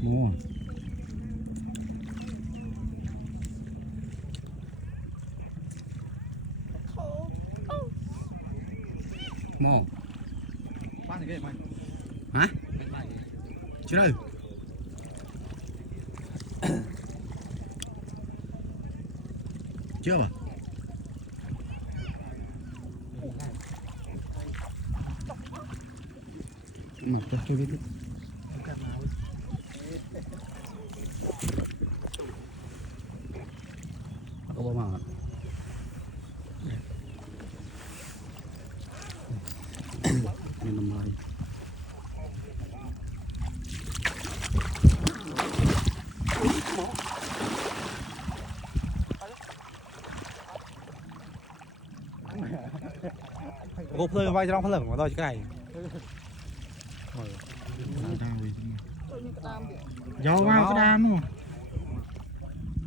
โม่โม่บ้านไหนกันไหม ฮะชื่ออะไรเชื่อป่ะหมักตัวช่วยดิก็ประมาณนี่น้ำลายกูเพลินไว้จะต้องเพลินของเราจะไก่ ยาวมากก็ได้นู่น